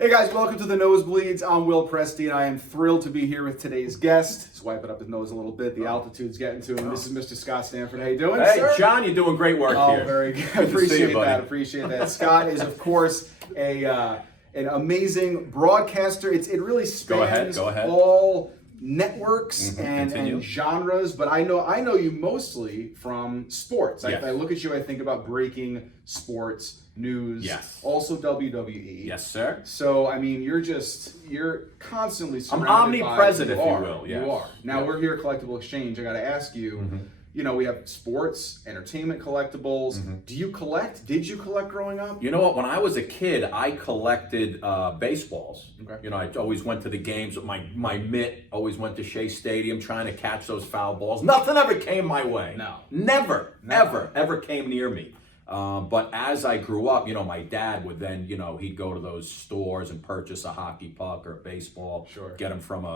Hey guys, welcome to the Nosebleeds. I'm Will Presti, and I am thrilled to be here with today's guest. Swipe it up his nose a little bit. The altitude's getting to him. This is Mr. Scott Stanford. How you doing, Hey, sir? John, you're doing great work here. Oh, very good. Good to see you, buddy. Appreciate that. Scott is, of course, an amazing broadcaster. It really spans Go ahead. all networks and Continue. genres, but I know you mostly from sports. Yes. I look at you, I think about breaking sports news. Yes. Also WWE. Yes, sir. So I mean, you're constantly I'm surrounded omnipresent, by, if you will. Yes. You are. Now we're here at Collectible Exchange. I got to ask you. You know, we have sports, entertainment collectibles. Do you collect? Did you collect growing up? You know what? When I was a kid, I collected baseballs. Okay. You know, I always went to the games with my mitt. Always went to Shea Stadium trying to catch those foul balls. Nothing ever came my way. No. Never, ever came near me. But as I grew up, you know, my dad would then, you know, he'd go to those stores and purchase a hockey puck or a baseball. Sure. Get them from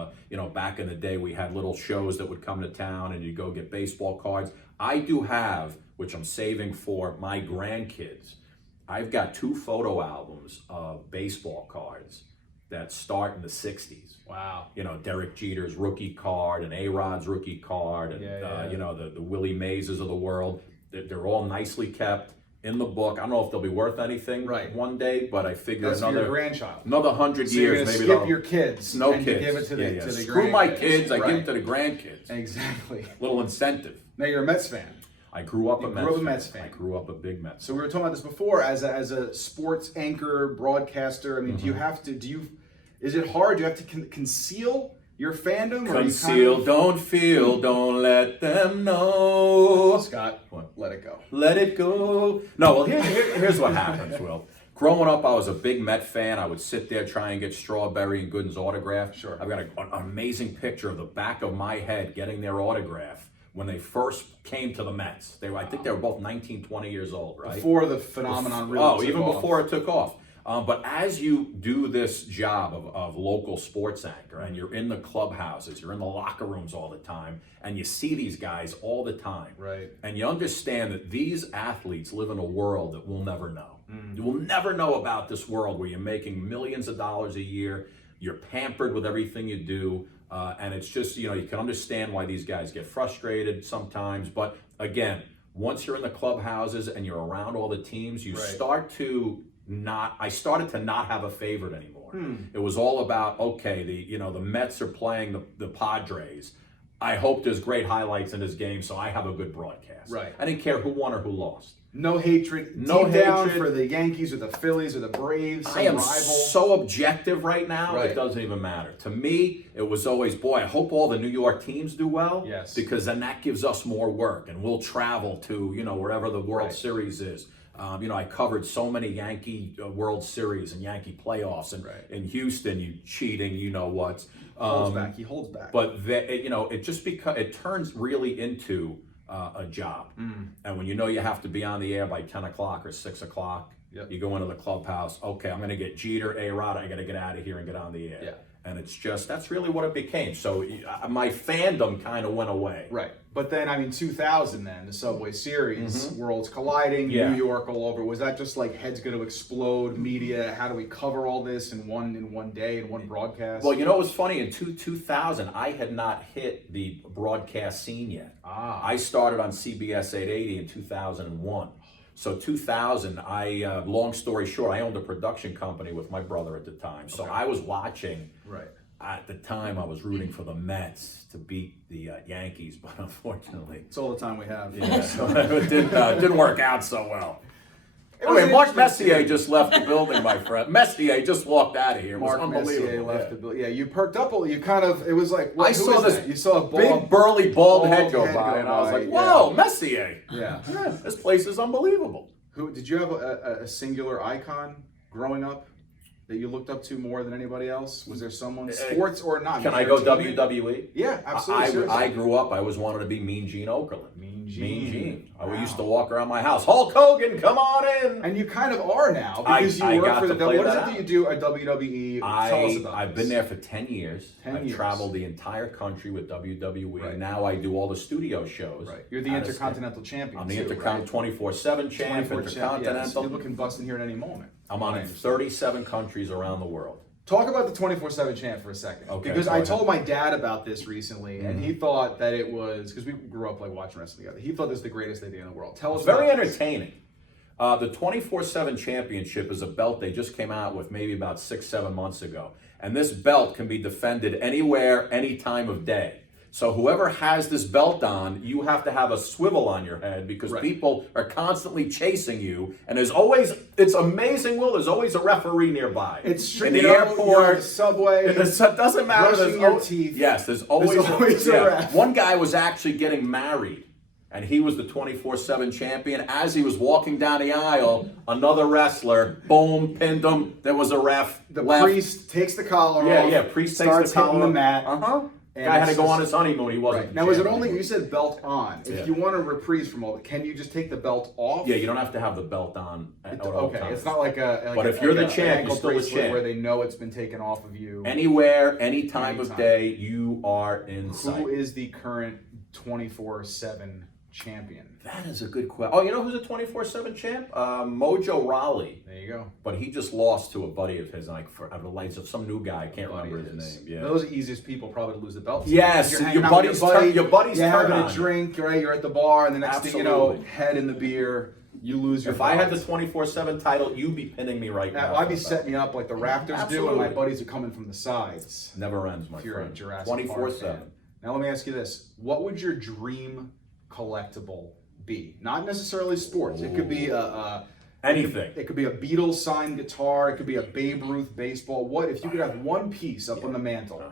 back in the day, we had little shows that would come to town and you'd go get baseball cards. I do have, which I'm saving for my grandkids, I've got 2 photo albums of baseball cards that start in the 60s. Wow. You know, Derek Jeter's rookie card and A-Rod's rookie card and, you know, the Willie Mazes of the world. They're all nicely kept in the book. I don't know if they'll be worth anything one day, but I figure That's another your grandchild. Another 100 So years, you're maybe gonna skip your kids. no and kids. Give it to the to the Screw my grandkids. kids. I Right. give it to the grandkids. Exactly. Little incentive. Now you're a Mets fan. I grew up You a grew up a Mets fan. I grew up a big Mets. So we were talking about this before. As a sports anchor, broadcaster. I mean, is it hard? Do you have to conceal your fandom? Conceal, don't feel, don't let them know. Scott, let it go. Let it go. No, well, here's what happens, Will. Growing up, I was a big Met fan. I would sit there try and get Strawberry and Gooden's autograph. Sure. I've got an amazing picture of the back of my head getting their autograph when they first came to the Mets. I think they were both 19, 20 years old, right? Before the phenomenon really took even off. before it took off. But as you do this job of local sports anchor and you're in the clubhouses, you're in the locker rooms all the time, and you see these guys all the time. Right. And you understand that these athletes live in a world that we'll never know. You will never know about this world where you're making millions of dollars a year, you're pampered with everything you do, and it's just, you know, you can understand why these guys get frustrated sometimes. But again, once you're in the clubhouses and you're around all the teams, you start to I started to not have a favorite anymore. It was all about, okay, the Mets are playing the Padres. I hope there's great highlights in this game, so I have a good broadcast. Right. I didn't care who won or who lost. No hatred. No Deep down hatred. for the Yankees or the Phillies or the Braves. I am rival. so objective right now, Right. it doesn't even matter. To me, it was always, boy, I hope all the New York teams do well. Yes. Because then that gives us more work, and we'll travel to, wherever the World Series is. I covered so many Yankee World Series and Yankee playoffs, and in Houston, you cheating, you know what. He holds back. But it just it turns really into a job. And when you know you have to be on the air by 10 o'clock or 6 o'clock, you go into the clubhouse, okay, I'm going to get Jeter, A-Rod, I got to get out of here and get on the air. Yeah. And it's just, that's really what it became. So my fandom kind of went away. Right. But then, 2000 then, the Subway Series, Worlds Colliding, Yeah. New York all over. Was that just like heads going to explode, media? How do we cover all this in one day, in one broadcast? Well, it was funny. In 2000, I had not hit the broadcast scene yet. I started on CBS 880 in 2001. So 2000, long story short, I owned a production company with my brother at the time. So I was watching. Right. At the time, I was rooting for the Mets to beat the Yankees, but unfortunately, It's all the time we have. so it didn't work out so well. was Anyway, Mark interesting. Messier just left the building, my friend. Messier just walked out of here. It was Mark Messier unbelievable. left the building. Yeah, you perked up a little. You kind of, it was like, I who saw is this that? You saw a big, burly, bald head go head by, go and I was by, like, whoa, Messier. Yeah. This place is unbelievable. Who did you have a singular icon growing up that you looked up to more than anybody else? Was there someone, sports or not? Can I go WWE? Yeah, absolutely. I grew up, I always wanted to be Mean Gene Okerlund. Mean Gene. Mean Gene. Wow. I used to walk around my house. Hulk Hogan, come on in. And you kind of are now because I you work got for the to play What is that it that you do at WWE? Tell us about I've this. been there for 10 years. 10 I've years. traveled the entire country with WWE. Right. Now I do all the studio shows. Right. You're the out of Intercontinental Champion. I'm the too, Intercontinental 24/7 champ, 24 Intercontinental. Yes. People can bust in here at any moment. I'm on in 37 countries around the world. Talk about the 24/7 champ for a second. Okay, Because go I ahead. told my dad about this recently, and he thought that it was, because we grew up like watching wrestling together, he thought this was the greatest idea in the world. Tell us It's very about this. entertaining. The 24/7 championship is a belt they just came out with maybe about 6-7 months ago. And this belt can be defended anywhere, any time of day. So whoever has this belt on, you have to have a swivel on your head because Right. people are constantly chasing you. And there's always, it's amazing, Will, there's always a referee nearby. It's in the you're airport. on the subway. It doesn't matter. Brushing your teeth. Yes, there's always, always a ref. One guy was actually getting married, and he was the 24/7 champion. As he was walking down the aisle, another wrestler, boom, pinned him. There was a ref. The left. priest takes the collar off. Yeah, priest takes starts the collar hitting the off. mat. Uh-huh. And Guy had to it's go just- on his honeymoon. He wasn't. Right. the Now, is it champion only, anymore. you said belt on. If Yeah. you want a reprise from all, can you just take the belt off? Yeah, you don't have to have the belt on at all Okay, times. it's not like a. But if you're the an champ, ankle you're still the bracelet champ. where they know it's been taken off of you. Anywhere, any time of Anytime. day, you are in sight. Who is the current 24/7 champion? That is a good question. Oh, you know who's a 24/7 champ? Mojo Rawley. There you go. But he just lost to a buddy of his, like for the lights of some new guy. I can't remember Buddy his is. name. Yeah. Those are the easiest people probably to lose the belt. to. Yes, You're your hanging out buddy's with turn- your buddy's you're turn having on a you. drink, right? You're at the bar, and the next thing you know, Absolutely. head in the beer, you lose your If I had the belt. 24/7 title, you'd be pinning me right now. Now, I'd be setting you up like the Raptors do, and Absolutely. my buddies are coming from the sides. Never ends, my If you're a friend. Jurassic Park 24/7. fan. Now let me ask you this: what would your dream collectible be? Not necessarily sports. It could be Anything. It could be a Beatles signed guitar. It could be a Babe Ruth baseball. What if you could have one piece up on the mantle?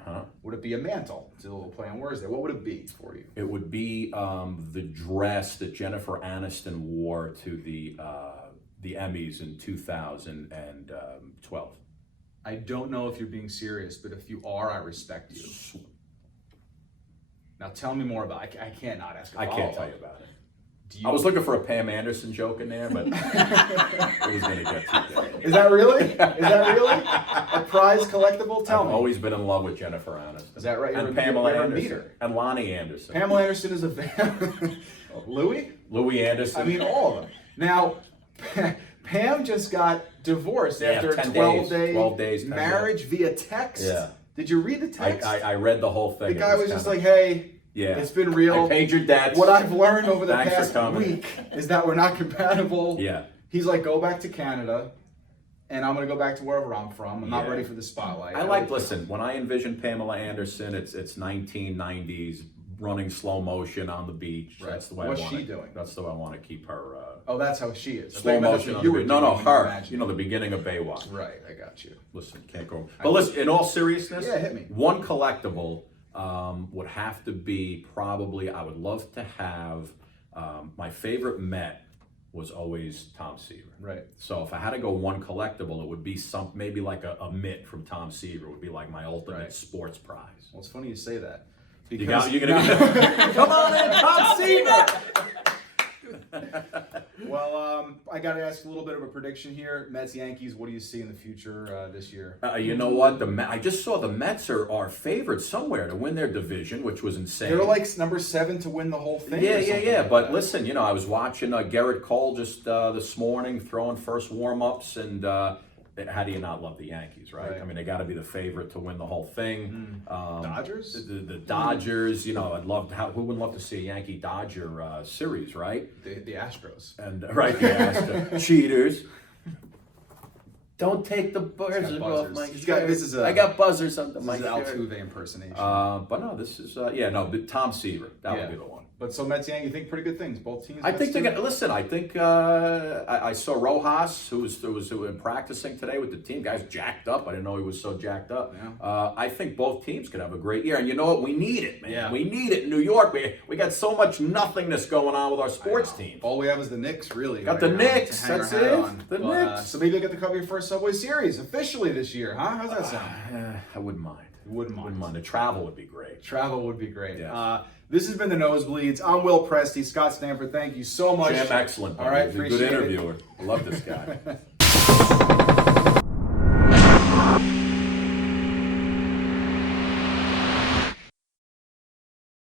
Would it be a mantle? It's a little play on words there. What would it be for you? It would be the dress that Jennifer Aniston wore to the Emmys in 2012. I don't know if you're being serious, but if you are, I respect you. Now tell me more about it. I can't not ask. I can't tell you about it. Do you, I was looking for a Pam Anderson joke in there, but it was going to get too big. Is that really? Is that really a prize collectible? Tell I've me. always been in love with Jennifer Aniston. Is that right? And You're a- Pamela you're a Anderson. meter. And Lonnie Anderson. Pamela Anderson is a Louis? Louis Anderson. I mean, all of them. Now, Pam just got divorced after 10 a 12-day 12 days, 10 marriage via text. Yeah. Did you read the text? I read the whole thing. The It guy was just kinda- like, hey, yeah. it's been real. I paid your debts. What I've learned over the Thanks for past coming. week is that we're not compatible. Yeah. He's like, go back to Canada, and I'm going to go back to wherever I'm from. I'm not Yeah. ready for the spotlight. Listen, when I envision Pamela Anderson, it's 1990s, running slow motion on the beach. Right. That's the way What's I want she doing? That's the way I want to keep her. Oh, that's how she is. I thought Slow you meant motion that's on what the you beach. were No, doing, her. imagine. You know, the beginning of Baywatch. Right, I got you. Listen, can't go. But listen, in all seriousness, Yeah, hit me. one collectible would have to be probably, I would love to have, my favorite Met was always Tom Seaver. Right. So if I had to go one collectible, it would be maybe like a mitt from Tom Seaver would be like my ultimate Right. sports prize. Well, it's funny you say that. You're gonna come on in, Tom Seaver. Well, I got to ask a little bit of a prediction here. Mets, Yankees. What do you see in the future this year? You know what? I just saw the Mets are favorites somewhere to win their division, which was insane. They're like number 7 to win the whole thing. or something like But that. listen, you know, I was watching Garrett Cole just this morning throwing first warm-ups, and how do you not love the Yankees, right? Right. I mean, they got to be the favorite to win the whole thing. Dodgers? The Dodgers, you know, who wouldn't love to see a Yankee-Dodger series, right? The Astros. And right, the Astros. Cheaters. Don't take the buzzers off my He's got- shirt. this is a- I got buzzers on my This is shirt. Altuve impersonation. But no, this is but Tom Seaver. That would be the one. But so Mets, Yankees, you think pretty good things. Both teams. I think Mets they're too? gonna listen. I think I saw Rojas, who was practicing today with the team. Guy's jacked up. I didn't know he was so jacked up. Yeah. I think both teams could have a great year, and you know what? We need it, man. Yeah. We need it in New York. We got so much nothingness going on with our sports team. All we have is the Knicks, really. Got right the now Knicks, to hang our that's hat it. on. The Knicks. So maybe you'll get to cover your first Subway Series officially this year, huh? How's that sound? I wouldn't mind. Wouldn't mind. The travel would be great. Travel would be great. Yes. This has been the Nosebleeds. I'm Will Presti. Scott Stanford, thank you so much. Jam, excellent. All right, He's a good appreciate it. interviewer. I love this guy.